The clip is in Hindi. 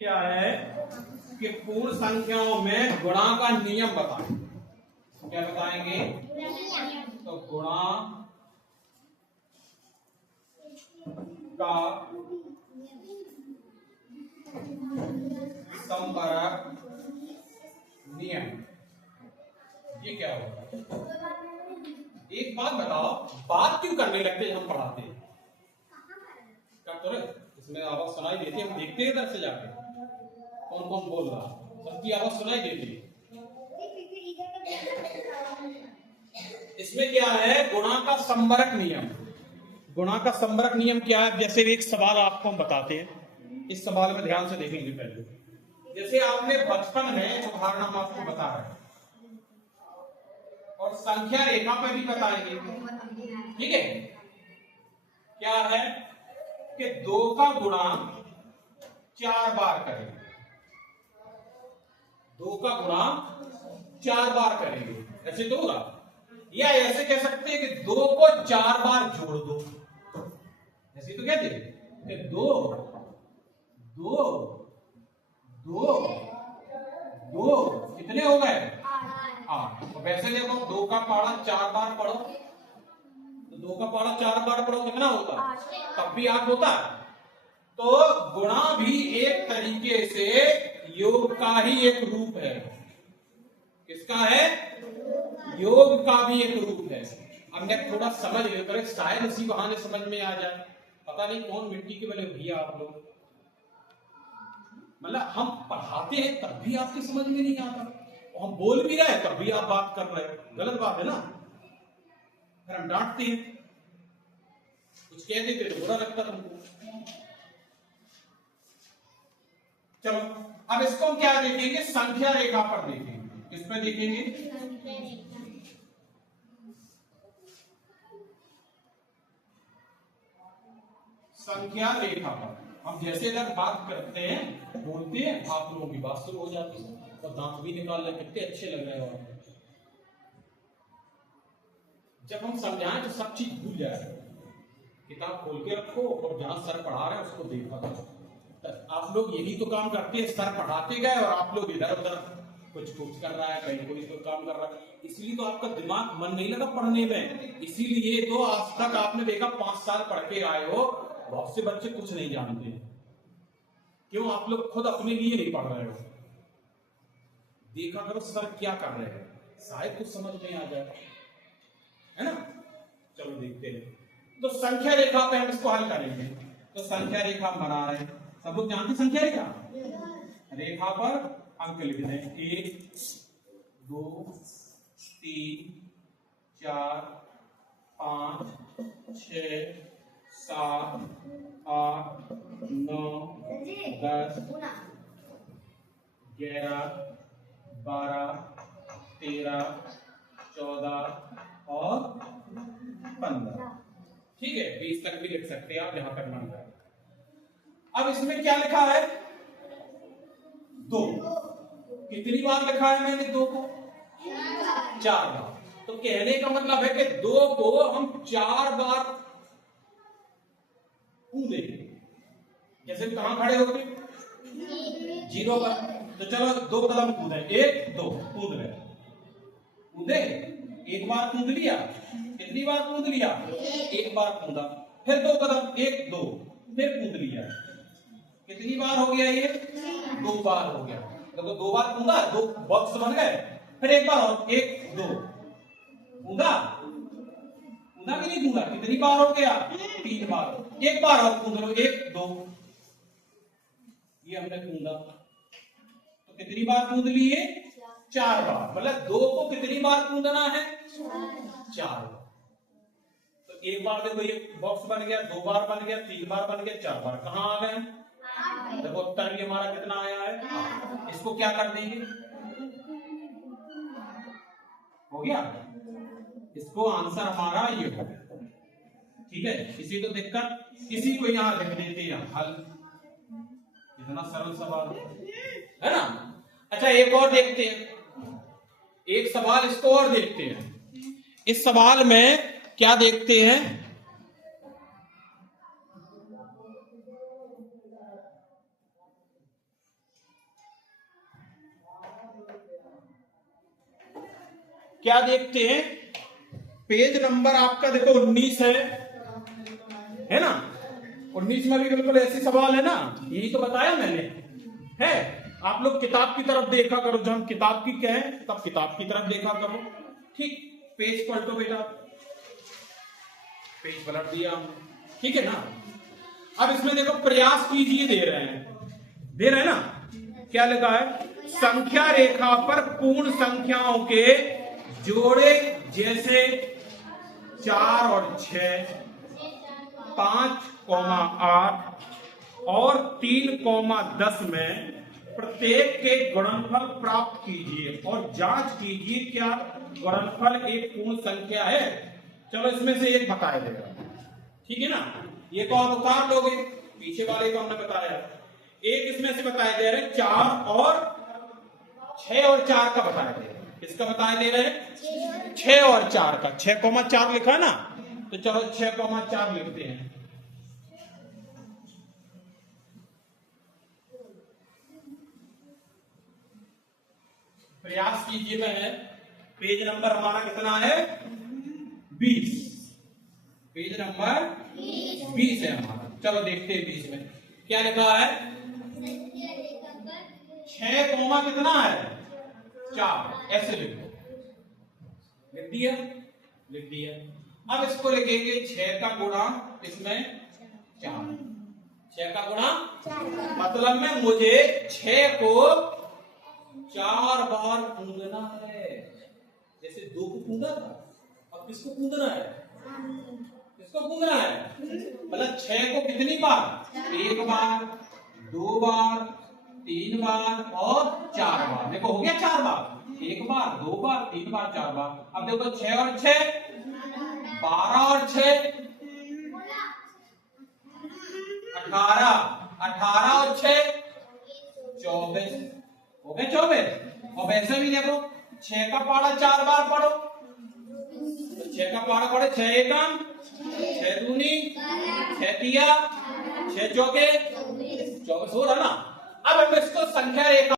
क्या है कि पूर्ण संख्याओं में गुणा का नियम बताएं। क्या बताएंगे? तो गुणा का संपरक नियम, ये क्या होगा? एक बात बताओ, बात क्यों करने लगते हम पढ़ाते हैं? कर तो रहे, इसमें आवाज सुनाई देती है, हम देखते हैं इधर से जाके कौन कौन बोल रहा, सबकी आवाज सुनाई देती है। इसमें क्या है? गुणा का संबरक नियम। गुणा का संबरक नियम क्या है? जैसे एक सवाल आपको हम बताते हैं, इस सवाल में ध्यान से देखेंगे। पहले जैसे आपने बचपन में उदाहरण हम आपको बता रहे हैं और संख्या रेखा पर भी बताएंगे, ठीक है? क्या है कि 2 का गुणा 4 बार करेंगे, 2 का गुणा 4 बार करेंगे, ऐसे तो होगा। या ऐसे कह सकते हैं कि 2 को 4 बार जोड़ दो, ऐसे तो कहते हैं कि 2 2 2 2 कितने हो गए? 8। तो वैसे देखो 2 का पहाड़ा 4 बार पढ़ो, तो 2 का पहाड़ा 4 बार पढ़ो कितना होता है? तब भी 8 होता है। तो गुणा भी एक तरीके से योग का ही एक रूप है। किसका है? योग का भी एक रूप है। अब मैं थोड़ा समझ लेकर शायद इसी बहाने समझ में आ जाए। पता नहीं कौन मिट्टी के बने भैया आप लोग, मतलब हम पढ़ाते हैं तब भी आपकी समझ में नहीं आता, और हम बोल भी रहे हैं तब भी आप बात कर रहे हैं, गलत बात है ना। फिर हम डांटते हैं, कुछ कह देते तो बुरा लगता तुमको। चलो अब इसको हम क्या देखेंगे? संख्या रेखा पर देखेंगे। किस पे देखेंगे? संख्या रेखा पर। हम जैसे अगर बात करते हैं, बोलते हैं, आप लोगों की बात शुरू हो जाती है और दांत भी निकाल रहे, कितने अच्छे लग रहे हो। जब हम समझाएं तो सब चीज भूल जाए, किताब खोल के रखो और जहां सर पढ़ा रहे हैं उसको देखा करो। आप लोग यही तो काम करते हैं, सर पढ़ाते गए और आप लोग इधर उधर कुछ कर रहा है, कहीं कोई तो काम कर रहा है, इसलिए तो आपका दिमाग मन नहीं लगा पढ़ने में। इसीलिए तो आज तक आपने देखा 5 साल पढ़ के आए हो, बहुत से बच्चे कुछ नहीं जानते। क्यों? आप लोग खुद अपने लिए नहीं पढ़ रहे हो। देखा करो सर क्या कर रहे हैं, शायद कुछ समझ में आ जाए, है ना। चलो देखते हैं। तो संख्या रेखा पे हम इसको हल करेंगे। तो संख्या रेखा हम बना रहे हैं, सब लोग जानते संख्या रेखा। रेखा पर अंक लिख दें, 1 2 3 4 5 6 7 8 9 10 11 12 13 14 और 15। ठीक है, 20 तक भी लिख सकते हैं आप, जहां तक मन करे। अब इसमें क्या लिखा है? 2। कितनी बार लिखा है मैंने 2 को? 4 बार। तो कहने का मतलब है कि 2 को हम 4 बार कूदेंगे। जैसे कहां खड़े होते? 0 पर। तो चलो 2 कदम कूदे, 1 2 कूद गए, कूदे, एक बार कूद लिया। कितनी बार कूद लिया? 1 बार कूदा। फिर 2 कदम, 1 2, फिर कूद लिया। कितनी बार हो गया ये? 2 बार हो गया। देखो 2 बार कूदा, 2 बॉक्स बन गए। फिर एक बार और, 1 2 कूदा, कूदा कि नहीं कूदा? कितनी बार हो गया? 3 बार। एक बार और कूद लो, 1 2, ये हमने कूदा। तो कितनी बार कूद लिए? 4 बार। मतलब 2 को कितनी बार कूदना है? 4 बार। तो एक बार देखो ये बॉक्स बन गया, 2 बार बन गया, 3 बार बन गया, 4 बार। कहां आ गए? देखो उत्तर भी हमारा कितना आया है। इसको क्या कर देंगे? हो गया, इसको आंसर हमारा ये हो गया। ठीक है, किसी को दिक्कत? किसी को यहां लिख देते हैं हल। इतना सरल सवाल है ना। अच्छा एक और देखते हैं, एक सवाल इसको और देखते हैं। इस सवाल में क्या देखते हैं? क्या देखते हैं, पेज नंबर आपका देखो 19 है ना, 19 में भी बिल्कुल ऐसे सवाल है ना, यही तो बताया मैंने है। आप लोग किताब की तरफ देखा करो, जब हम किताब की कहें तब किताब की तरफ देखा करो। ठीक, पेज पलटो बेटा, पेज पलट दिया हमने, ठीक है ना। अब इसमें देखो प्रयास कीजिए दे रहे हैं ना, क्या लिखा है, संख्या रेखा पर पूर्ण संख्याओं के जोड़े जैसे 4 और 6, 5,8 और 3,10 में प्रत्येक के गुणनफल प्राप्त कीजिए और जांच कीजिए क्या गुणनफल एक पूर्ण संख्या है। चलो इसमें से एक बताया देगा, ठीक है ना, ये तो आप उतार लोगे, पीछे वाले को हमने बताया। एक इसमें से बताया दे रहे 4 और 6 और 4 का बताया दे रहे, किसका बताया दे रहे, 6 और 4 का, 6,4 लिखा है ना, तो चलो 6,4 लिखते हैं। प्रयास कीजिए है, पेज नंबर हमारा कितना है, 20, पेज नंबर 20 है हमारा। चलो देखते हैं 20 में क्या लिखा है, 6 कोमा कितना है, 4, ऐसे लिखो, लिख दिया। अब इसको लिखेंगे 6 का गुणा इसमें 4, 6 का गुणा, मतलब में मुझे 6 को 4 बार कूदना है, जैसे 2 को कूदा था, अब किसको कूदना है, मतलब 6 को कितनी बार, 1 बार, 2 बार, 3 बार और 4 बार। देखो हो गया 4 बार, 1 बार, 2 बार, 3 बार, 4 बार। अब देखो 6 और 6, 12 और 6, 18, 18 और 6, 24, हो गए 24। और वैसे भी देखो 6 का पहाड़ा 4 बार पढ़ो, तो 6 का पहाड़ा पढ़े, 6 एकम, 6 दूनी, 6 तिया, 6 चौके 24 हो रहा ना। अब हम इसको संख्या रेखा